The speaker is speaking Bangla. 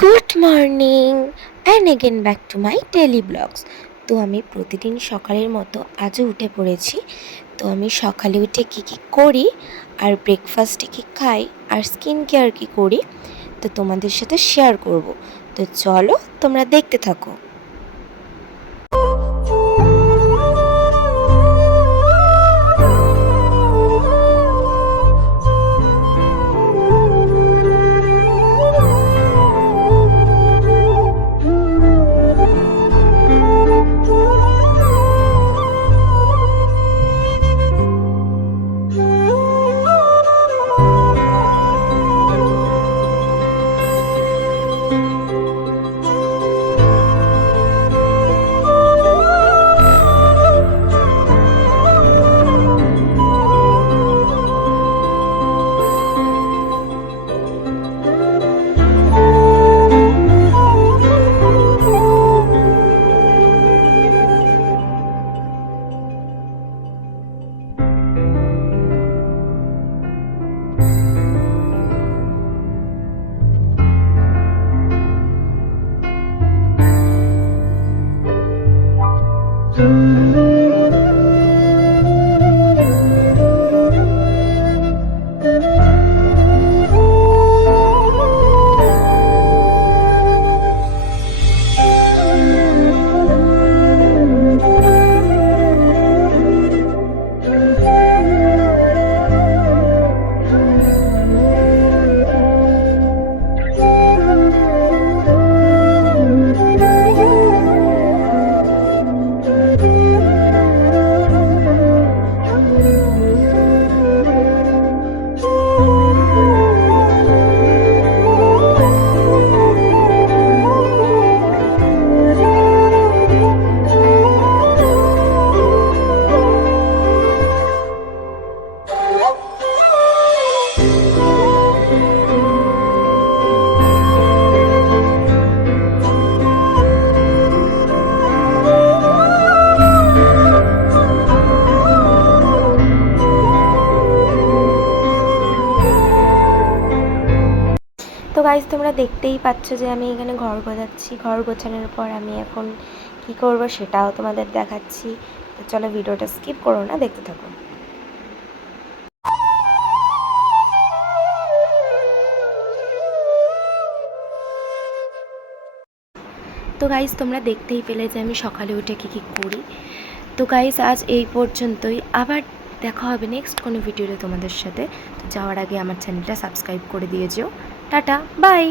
Good morning and again back to my daily blogs. তো আমি প্রতিদিন সকালের মতো আজও উঠে পড়েছি। তো আমি সকালে উঠে কী কী করি আর ব্রেকফাস্টে কী খাই আর স্কিন কেয়ার কী করি তো তোমাদের সাথে শেয়ার করব। তো চলো তোমরা দেখতে থাকো। তো গাইজ তোমরা দেখতেই পাচ্ছ যে আমি এখানে ঘর গোছাচ্ছি। ঘর গোছানোর পর আমি এখন কি করব সেটাও তোমাদের দেখাচ্ছি। তো চলো ভিডিওটা স্কিপ করো না, দেখতে থাকো। তো গাইজ তোমরা দেখতেই পেলে যে আমি সকালে উঠে কী কী করি। তো গাইজ আজ এই পর্যন্তই, আবার দেখা হবে নেক্সট কোনো ভিডিওতে তোমাদের সাথে। তো যাওয়ার আগে আমার চ্যানেলটা সাবস্ক্রাইব করে দিয়ে যেও। Tata, by.